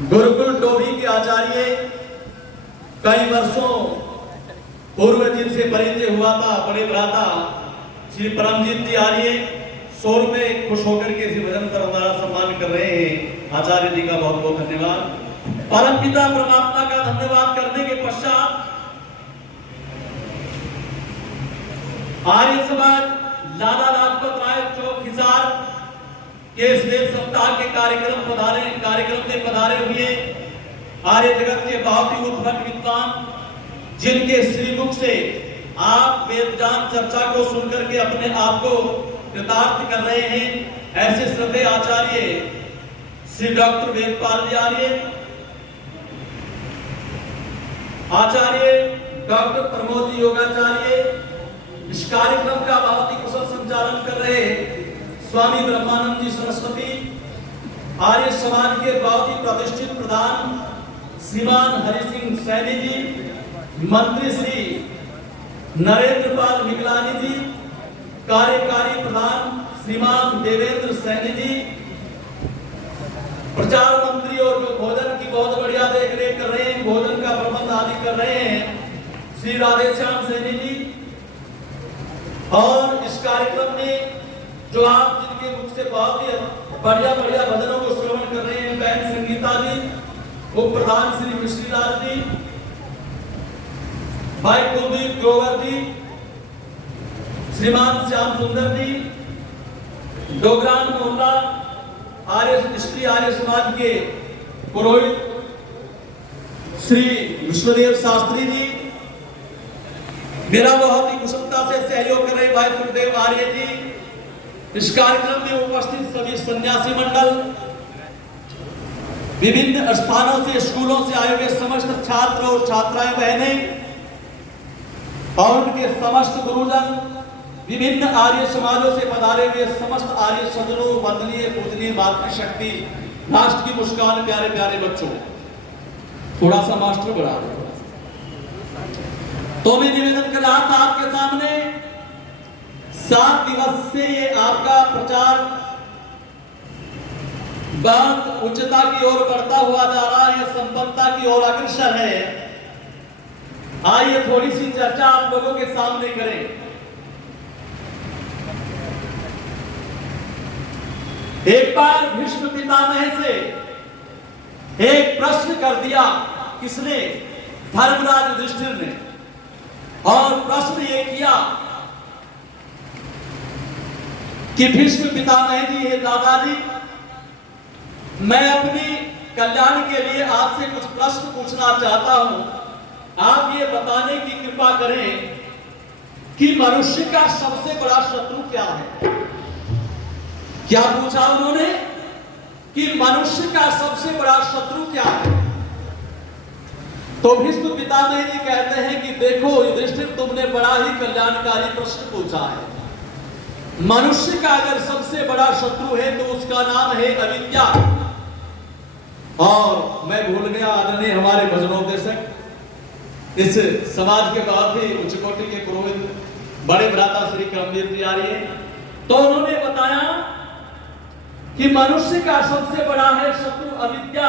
गुरुकुल डोभी के आचार्य कई वर्षों पूर्व जिनसे परिचय हुआ था बड़े भ्राता श्री परमजीत जी आर्य 100 रुपए खुश होकर के इसी भजन पर हमारा सम्मान कर रहे हैं। आचार्य जी का बहुत बहुत धन्यवाद। परम पिता परमात्मा का धन्यवाद करने के पश्चात आर्य समाज लाला लाजपत राय चौक हिसार के स्वेत सप्ताह के कार्यक्रम में पधारे हुए आर्य जगत के बहुत ही उद्भट विद्वान जिनके श्रीमुख से आप वेदजान चर्चा को सुनकर के अपने आप को कृतार्थ कर रहे हैं, ऐसे श्रद्धेय आचार्य श्री डॉक्टर वेदपाल जी आचार्य डॉक्टर प्रमोद जी योगाचार्य, इस कार्यक्रम का बहुत ही कुशल संचालन कर रहे स्वामी ब्रह्मानंद जी सरस्वती, आर्य समाज के बहुत ही प्रतिष्ठित प्रधान श्रीमान हरि सिंह सैनी जी, मंत्री श्री नरेंद्र पाल मिगलानी जी, कार्यकारी प्रधान श्रीमान देवेंद्र सैनी जी, प्रचार मंत्री और जो भोजन की बहुत बढ़िया देख रेख कर रहे हैं, भोजन का प्रबंध आदि कर रहे हैं श्री राधेश्याम सैनी जी, और इस कार्यक्रम में जो आप जिनके मुख से बहुत ही बढ़िया बढ़िया भजनों को श्रवण कर रहे हैं, बहन संगीता जी, उप प्रधान श्री मिश्रीलाल जी, भाई कुलदीप ग्रोवर जी, श्रीमान श्याम सुंदर जी, डोगरान मोहल्ला आर्य श्री आर्य समाज के पुरोहित श्री विश्वदेव शास्त्री जी, मेरा बहुत ही कुशलता से सहयोग कर रहे भाई सुखदेव आर्य जी, इस कार्यक्रम में उपस्थित सभी सन्यासी मंडल, विभिन्न स्थानों से स्कूलों से आए हुए समस्त छात्र और छात्राएं बहनें और उनके समस्त गुरुजन, विभिन्न आर्य समाजों से पधारे हुए समस्त आर्य सज्जनों, वंदनीय पूजनीय मातृशक्ति, राष्ट्र की मुस्कान प्यारे प्यारे बच्चों, थोड़ा सा मास्टर बढ़ा दो। तो मैं निवेदन कर रहा था आपके सामने 7 दिवस से ये आपका प्रचार बहुत उच्चता की ओर बढ़ता हुआ जा रहा है, संपन्नता की ओर अग्रसर है। आइए थोड़ी सी चर्चा आप लोगों के सामने करें। एक बार भीष्म पितामह से एक प्रश्न कर दिया, किसने? धर्मराज युधिष्ठिर ने, और प्रश्न ये किया कि भीष्म पितामह जी, हे दादाजी, मैं अपनी कल्याण के लिए आपसे कुछ प्रश्न पूछना चाहता हूं, आप ये बताने की कृपा करें कि मनुष्य का सबसे बड़ा शत्रु क्या है? क्या पूछा उन्होंने कि मनुष्य का सबसे बड़ा शत्रु क्या है? तो भीष्म पितामह जी कहते हैं कि देखो युधिष्ठिर, तुमने बड़ा ही कल्याणकारी प्रश्न पूछा है। मनुष्य का अगर सबसे बड़ा शत्रु है तो उसका नाम है अविद्या। और मैं भूल गया, आदरणीय हमारे भजनोपदेशक, इस समाज के बहुत ही उच्च कोटि के पुरोहित बड़े भ्राता श्री करमवीर जी आर्य, तो उन्होंने बताया कि मनुष्य का सबसे बड़ा है शत्रु अविद्या।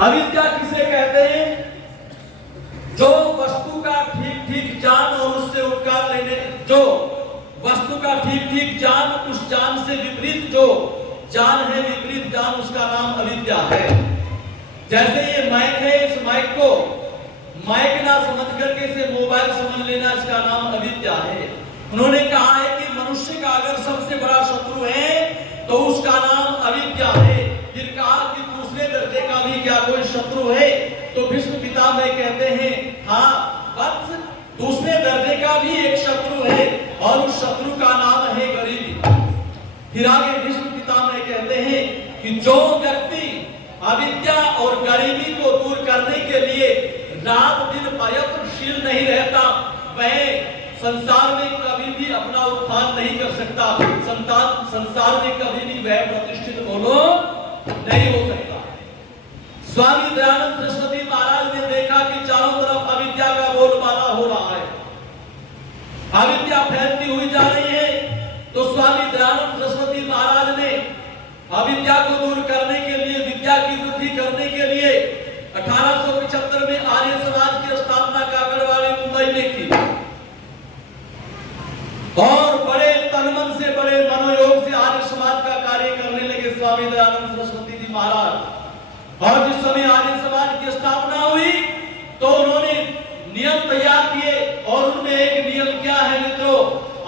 अविद्या किसे कहते हैं? जो वस्तु का ठीक ठीक जान और उससे उपकार लेने, जो वस्तु का ठीक ठीक जान, उस जान से विपरीत जो जान है, विपरीत जान, उसका नाम अविद्या है। जैसे ये माइक है, इस माइक को माइक ना समझ करके इसे मोबाइल समझ लेना, इसका नाम अविद्या है। उन्होंने कहा है कि मनुष्य का अगर सबसे बड़ा शत्रु है तो उसका नाम अविद्या है। फिर कहा कि दूसरे दर्जे का भी क्या कोई शत्रु है? तो भीष्म पितामह कहते हैं, हाँ बस दूसरे दर्जे का भी एक शत्रु है, और उस शत्रु का नाम है गरीबी। फिर आगे भीष्म पितामह कहते हैं कि जो व्यक्ति अविद्या और गरीबी को दूर करने के लिए रात दिन प्रयत्नशील नहीं रहता, वह संसार में कभी भी अपना उत्थान नहीं कर सकता, संसार में कभी भी वह प्रतिष्ठित बोलो नहीं हो सकता। स्वामी दयानंद सरस्वती महाराज ने देखा कि चारों तरफ अविद्या का बोलबाला हो रहा है, अविद्या फैलती हुई जा रही है, तो स्वामी दयानंद सरस्वती महाराज ने अविद्या को दूर करने के लिए विद्या की और बड़े तनमन से, बड़े मनोयोग से आर्य समाज का कार्य करने लगे स्वामी दयानंद सरस्वती जी महाराज। और जिस समय आर्य समाज की स्थापना हुई तो उन्होंने नियम तैयार किए, और उनमें एक नियम क्या है मित्रों?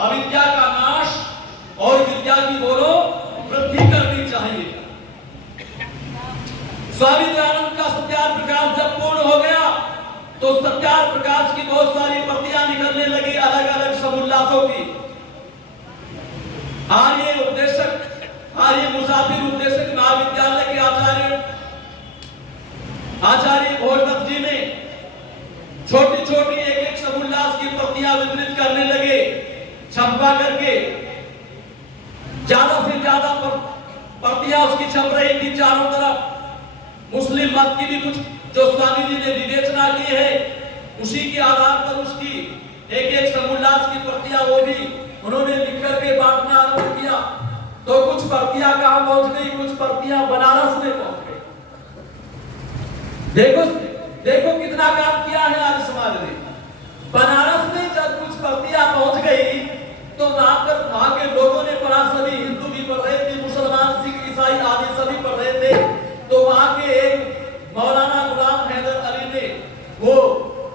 अविद्या का नाश और विद्या की बोलो वृद्धि करनी चाहिए। स्वामी दयानंद का सत्यार प्रकाश जब पूर्ण हो गया तो सत्यार प्रकाश की बहुत सारी प्रतियां निकलने लगी अलग अलग समुल्लासों की। आर्य उपदेशक, आर्य मुसाफिर उपदेशक महाविद्यालय के आचार्य भोजदत्त जी ने छोटी छोटी एक एक समुल्लास की प्रतियां वितरित करने लगे, छपवा करके। ज्यादा से ज्यादा प्रतियां उसकी छप रही थी चारों तरफ। मुस्लिम मत की भी कुछ जो स्वामी जी ने विवेचना की है, उसी के आधार पर उसकी एक एक समुल्लास की प्रतियां वो भी उन्होंने लिख करके बांटना आरंभ किया। तो कुछ प्रतियां कहां पहुंच गई? कुछ प्रतियां बनारस में पहुंच गई। देखो देखो कितना काम किया है आर्य समाज ने। बनारस में जब कुछ प्रतियां पहुंच गई तो वहां के लोगों ने पढ़ा, सभी हिंदू भी पढ़ रहे थे, मुसलमान, सिख, ईसाई आदि सभी पढ़ रहे थे। तो वहां के एक मौलाना गुलाम हैदर अली ने वो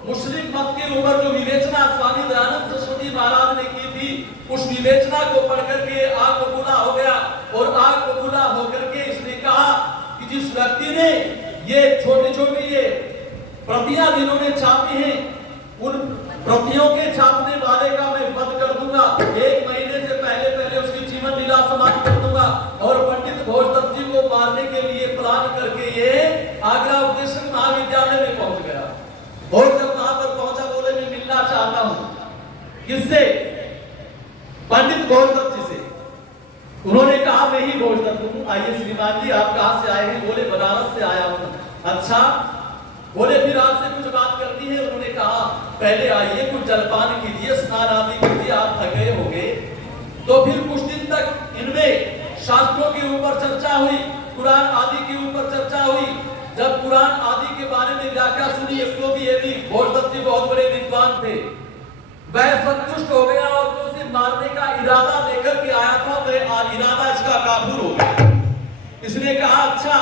मुस्लिम मत के ऊपर जो विवेचना स्वामी दयानंद सरस्वती महाराज ने की थी, उस विवेचना को पढ़ करके आग बबूला हो गया। और आग बबूला होकर के इसने कहा कि जिस व्यक्ति ने ये छोटे छोटे ये प्रतियां जिन्होंने छापी हैं, उन प्रतियों के छापने वाले का मैं वध कर दूंगा। 1 महीने से पहले पहले उसकी जीवन लीला समाप्त कर दूंगा। और पंडित भोजदत्त जी को मारने के लिए प्लान करके ये आगरा उपदेशक महाविद्यालय में पहुंच गया। और जब वहां पर पहुंचा, बोले मैं मिलना चाहता हूं। किससे? पंडित भोजदत्त जी से। उन्होंने कहा मैं ही भोजदत्त हूं, आइए श्रीमान जी आप कहां से आए हैं? बोले बनारस से आया हूं। अच्छा, बोले फिर आपसे कुछ बात करनी है। उन्होंने कहा पहले आइए कुछ जलपान कीजिए, स्नान आदि कीजिए, आप थके होंगे। तो फिर कुछ दिन तक इनमें शास्त्रों के ऊपर चर्चा हुई, कुरान आदि के ऊपर चर्चा हुई। जब कुरान आदि के बारे में व्याख्या सुनी, इसको भी ये भी भोजदत्त जी बहुत बड़े विद्वान थे, वह संतुष्ट हो गया और जो उसे मारने का इरादा लेकर के आया था वह इरादा इसका काबूल हो गया। इसने कहा अच्छा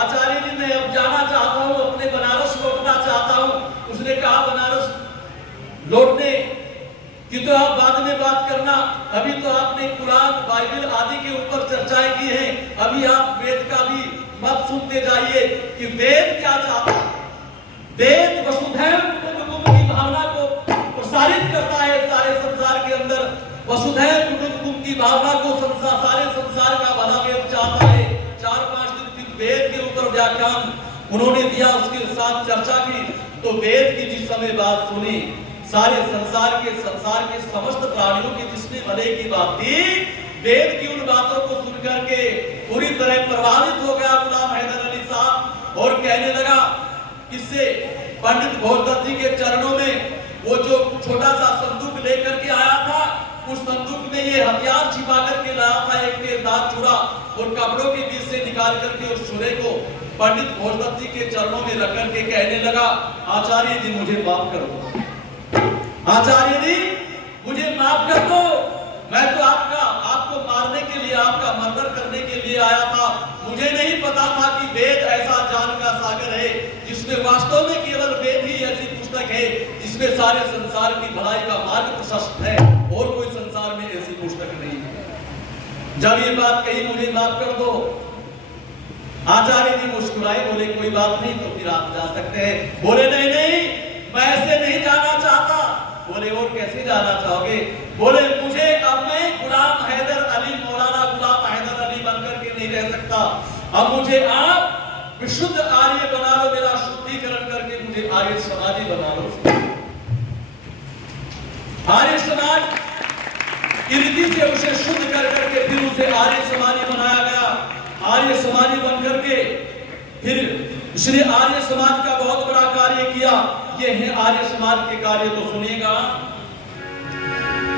आचार्य जी मैं अब जाना चाहता हूं, अपने बनारस लौटना चाहता हूं। उसने कहा बनारस लौटने की तो आप बाद में बात करना, अभी तो आपने कुरान बाइबल आदि के ऊपर चर्चाएं की हैं, अभी आप वेद का भी मत सुनते जाइए कि वेद क्या चाहता है। वेद वसुधैव कुटुंबकम की भावना को प्रसारित करता है सारे संसार के अंदर। वसुधैव कुटुंबकम की भावना को सारे संसार का भला वेद चाहता है। 4-5 दिन फिर वेद के ऊपर व्याख्यान उन्होंने दिया, उसके साथ चर्चा की। तो वेद की जिस समय बात सुनी, सारे संसार के समस्त प्राणियों की जिसने भले की बात थी, वेद की उन बातों को सुनकर के पूरी तरह प्रभावित हो गया गुलाम हैदर अली साहब। और कहने लगा, किससे? पंडित भोजदत्त जी के चरणों में वो जो छोटा सा संदूक लेकर के आया था, उस संदूक में ये हथियार छिपा करके लाया था, एक तेजदार छुरा, और कपड़ों के बीच से निकाल करके उस छुरे को पंडित भोजदत्त जी के चरणों में रख करके कहने लगा, आचार्य जी मुझे माफ कर दो, आचार्य जी मुझे माफ कर दो, मैं तो आपको मारने के लिए, आपका मर्डर करने के लिए आया था। मुझे नहीं पता था कि वेद ऐसा ज्ञान का सागर है जिसमें वास्तव में केवल वेद ही ऐसी पुस्तक है जिसमें सारे संसार की भलाई का मार्ग प्रशस्त है, और कोई संसार में ऐसी पुस्तक नहीं है। जब ये बात कही मुझे माफ कर दो, आचार्य जी मुस्कुराए, बोले कोई बात नहीं, तो फिर आप जा सकते हैं। बोले नहीं नहीं मैं ऐसे नहीं जाना चाहता। बोले और कैसे जाना चाहोगे? बोले मुझे अब मैं गुलाम हैदर अली, मौलाना गुलाम हैदर अली बनकर के नहीं रह सकता, अब मुझे आप विशुद्ध आर्य बना लो, मेरा शुद्धिकरण करके मुझे आर्य समाजी बना लो। आर्य समाज की रीति से उसे शुद्ध कर करके फिर उसे आर्य समाजी बनाया गया। आर्य समाजी बनकर के फिर इसने आर्य समाज का बहुत बड़ा कार्य किया। ये है आर्य समाज के कार्य, तो सुनिएगा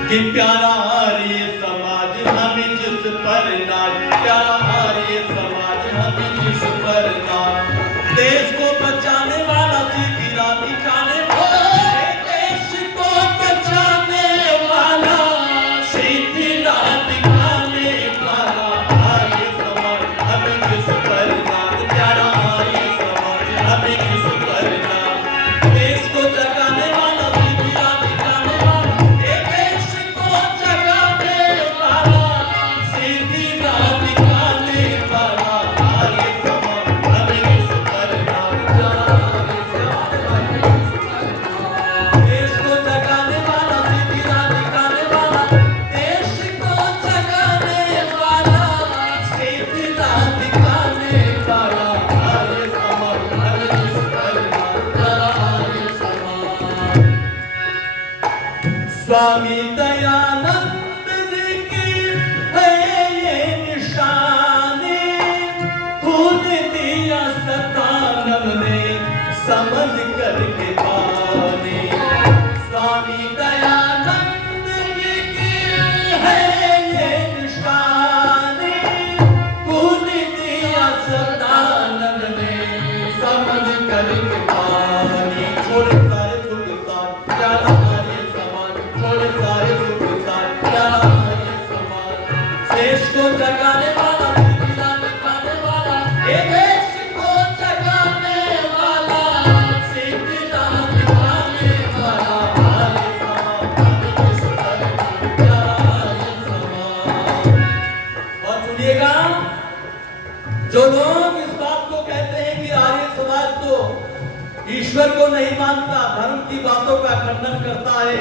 कि प्यारा आर्य समाज हमें जिस पर नाज, प्यारा आर्य समाज हमें जिस पर नाज, देश को बचाने वाला सीधी राती खाने, देश को बचाने वाला स्वामी दयानंद जी की है ये निशानी, खून दिया सतानव ने समझ करके पानी। स्वामी दयानंद जी की है ये निशानी, खून दिया सतानव ने समझ करके पानी। छोड़े सारे सुख साथ प्यारा ये समान, छोड़े सारे सुख साथ प्यारा ये समान। देश को जगाने वाला, सिद्धियां दिखाने वाला, ये देश को जगाने वाला, सिद्धियां दिखाने वाला ये समान, प्यारा ये समान। और सुनिएगा, जो लोग इस बात को कहते हैं कि आर्य समाज तो ईश्वर को नहीं मानता, धर्म की बातों का खंडन करता है,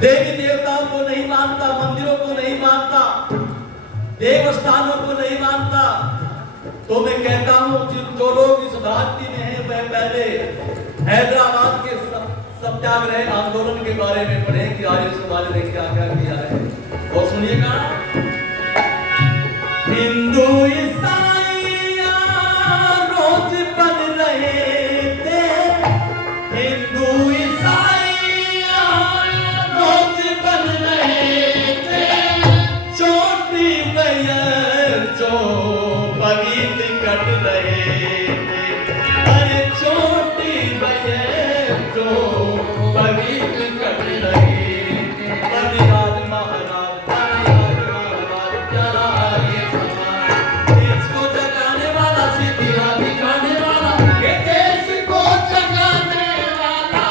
देवी देवताओं को नहीं मानता, मंदिरों को नहीं मानता, देव स्थानों को नहीं मानता, तो मैं कहता हूं जो लोग इस भ्रांति में हैं वह पहले हैदराबाद के सत्याग्रह आंदोलन के बारे में पढ़े कि आर्य समाज ने क्या क्या किया है। और सुनिएगा, हिंदू ईसाइया रोज बन रहे थे, हिंदू ईसाइया रोज बन रहे थे, चोटी गैर जो पवित्र कट रहे थे, अरे चोटी गैर जो पवित्र कट रहे थे। बलिराज महाराज, बलिराज महाराज प्यारा ये समान, देश को जगाने वाला, सिद्धियां दिखाने वाला, ये देश को जगाने वाला,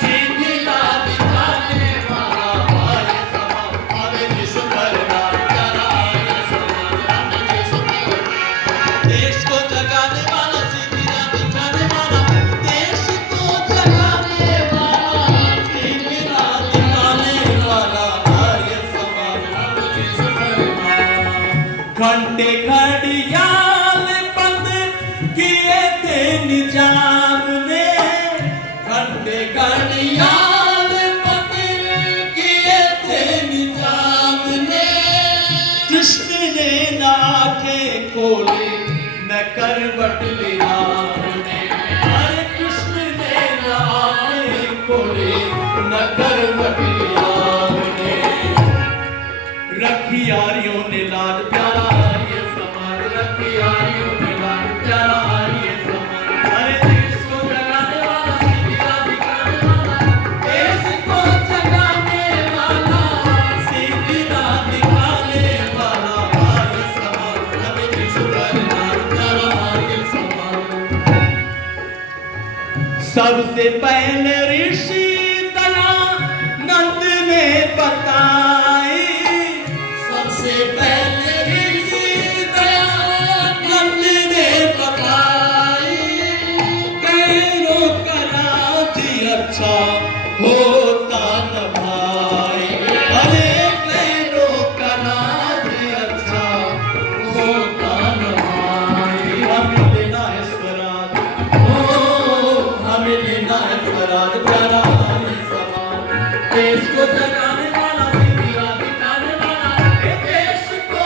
सिद्धियां दिखाने वाला ये समान। हमें जिसु करना प्यारा ये समान, हमें जिसु करना। देश को जगाने वाला, सिद्धियां दिखाने वाला, देश को जगाने वाला, सिद्धियां दिखाने वाला ये समान, हमें जिसु करना। घंटे घड़ियाल बंद किए थे निजाम ने, घंटे घड़ियाल बंद किए थे निजाम ने, कृष्ण ने ना आंखें खोली न करवट ली राम ने, अरे कृष्ण ने ना आंखें खोली न करवट ली राम ने। रखी आर्यों ने लाज प्यारा ये समान, रखी आर्यों ने लाज प्यारा ये समान। अरे देश को जगाने वाला, सिद्धियां दिखाने वाला, देश को जगाने वाला, सिद्धियां दिखाने वाला ये समान, हमें जिसु करना प्यारा ये समान। सबसे पहले ऋषि दयानंद ने बताई, सबसे पहले ऋषि दयानंद ने बताई, कैरों का राज्य अच्छा होता न भाई, अरे कैरों का राज्य अच्छा होता न भाई। हमें लेना है स्वराज, ओ हमें लेना है स्वराज प्यारा ये समान, देश को जगाने वाला, सिद्धियां दिखाने वाला, ये देश को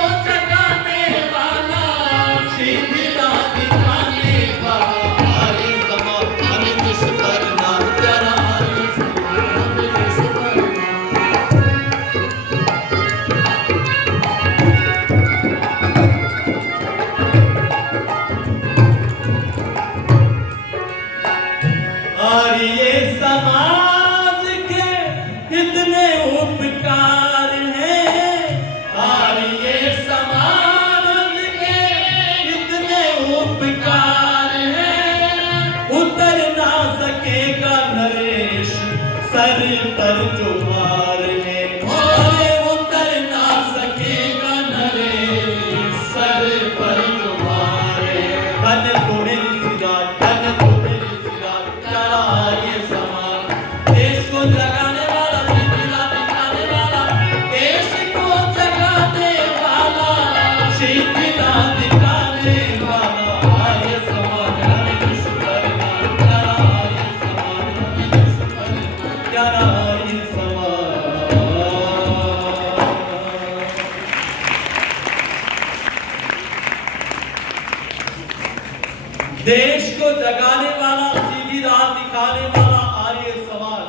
देश को जगाने वाला, सीधी राह दिखाने वाला आर्य समाज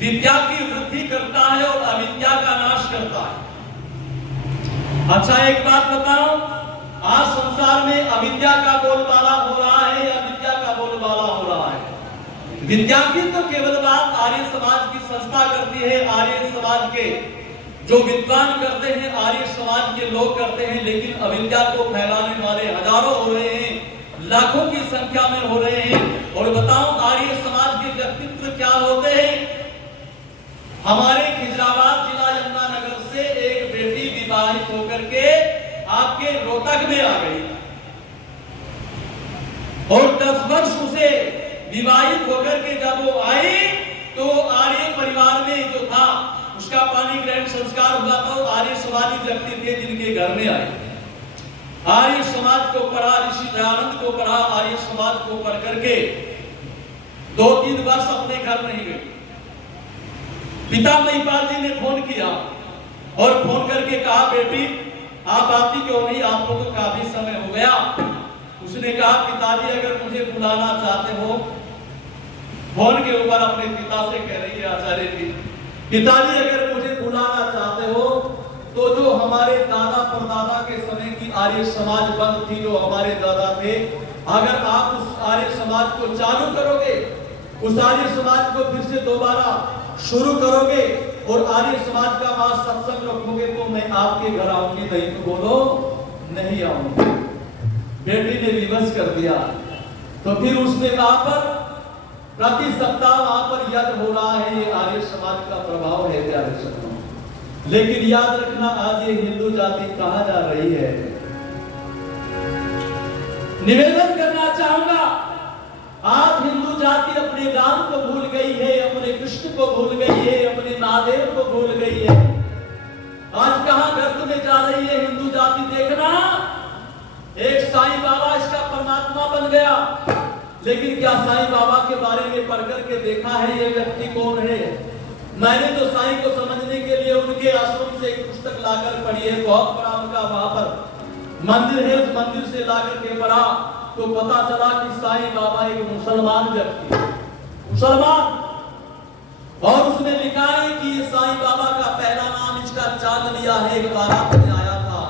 विद्या की वृद्धि करता है और अविद्या का नाश करता है। अच्छा, एक बात बताओ, आज संसार में अविद्या का बोलबाला हो रहा है या विद्या का बोलबाला हो रहा है? विद्या की तो केवल बात आर्य समाज की संस्था करती है, आर्य समाज के जो विद्वान करते हैं, आर्य समाज के लोग करते हैं, लेकिन अविद्या को फैलाने वाले हजारों हो रहे हैं, लाखों की संख्या में हो रहे हैं। और बताओ, आर्य समाज के व्यक्तित्व क्या होते हैं? हमारे खिजराबाद जिला यमुनानगर से एक बेटी विवाहित होकर के आपके रोहतक में आ गई और 10 वर्ष उसे विवाहित होकर के जब वो आई तो आर्य परिवार में जो था उसका पानी ग्रहण संस्कार हुआ था। आर्य समाजी व्यक्ति थे जिनके घर में आए, आर्य समाज को पढ़ा, ऋषि दयानंद को पढ़ा, आर्य समाज को पढ़ करके 2-3 वर्ष अपने घर नहीं गए। पिता महिपाल जी ने फोन किया और फोन करके कहा, बेटी आप आती क्यों नहीं, आपको तो काफी समय हो गया। उसने कहा, पिताजी अगर मुझे बुलाना चाहते हो, फोन के ऊपर अपने पिता से कह रही है आचार्य जी, पिताजी अगर मुझे बुलाना चाहते हो तो जो हमारे दादा परदादा के समय की आर्य समाज बंद थी, जो हमारे दादा थे, अगर आप उस आर्य समाज को चालू करोगे, उस आर्य समाज को फिर से दोबारा शुरू करोगे और आर्य समाज का वहां सत्संग रखोगे तो मैं आपके घर आऊंगी, नहीं तो बोलो नहीं आऊंगी। बेटी ने विवश कर दिया। तो फिर उसने वहां पर प्रति सप्ताह वहां पर यज्ञ हो रहा है। ये आर्य समाज का प्रभाव है प्यारे सत्संग। लेकिन याद रखना, आज ये हिंदू जाति कहां जा रही है? निवेदन करना चाहूंगा, आज हिंदू जाति अपने राम को भूल गई है, अपने कृष्ण को भूल गई है, अपने महादेव को भूल गई है। आज कहां गर्त में जा रही है हिंदू जाति? देखना, एक साईं बाबा इसका परमात्मा बन गया। लेकिन क्या साईं बाबा के बारे में पढ़ करके देखा है ये व्यक्ति कौन है? मैंने तो साईं को समझने के लिए उनके आश्रम से एक पुस्तक लाकर पढ़ी है, बहुत बड़ा उनका वहां पर मंदिर है, उस मंदिर से लाकर के पढ़ा तो पता चला कि साईं बाबा एक मुसलमान व्यक्ति, मुसलमान। और उसने लिखा है कि ये साईं बाबा का पहला नाम इसका चांद लिया है, एक बारात में आया था।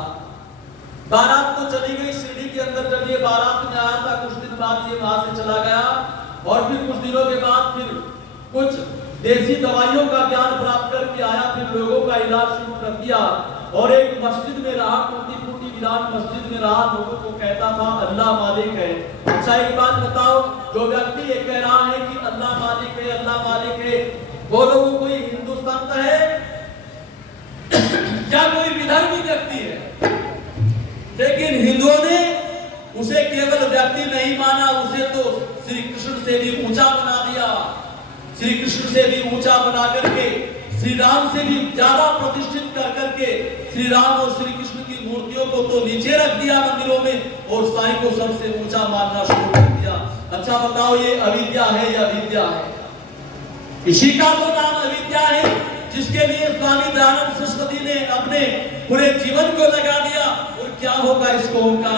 बारात तो चली गई शिरडी के अंदर, जब ये बारात में आया था कुछ दिन बाद ये वहां से चला गया और फिर कुछ दिनों के बाद फिर कुछ देसी दवाइयों का ज्ञान प्राप्त करके आया, फिर लोगों का इलाज शुरू कर दिया और एक मस्जिद में रहा, टूटी-फूटी वीरान मस्जिद में रहा, लोगों को कहता था अल्लाह मालिक है। अच्छा, एक बात बताओ, जो व्यक्ति ये कह रहा है कि अल्लाह मालिक है, अल्लाह मालिक है, बोलो वो कोई हिंदू संत है या कोई विधर्मी व्यक्ति है? लेकिन हिंदुओं ने उसे केवल व्यक्ति नहीं माना, उसे तो श्री कृष्ण से भी ऊंचा बना दिया, श्री कृष्ण से भी ऊंचा बना करके, श्री राम से भी ज्यादा प्रतिष्ठित कर करके श्री राम और श्री कृष्ण की मूर्तियों को तो नीचे रख दिया मंदिरों में और साईं को सबसे ऊंचा मानना शुरू कर दिया। अच्छा बताओ, ये अविद्या है या विद्या है? इसी का तो नाम अविद्या है, जिसके लिए स्वामी दयानंद सरस्वती ने अपने पूरे जीवन को लगा दिया। और क्या होगा इसको होगा?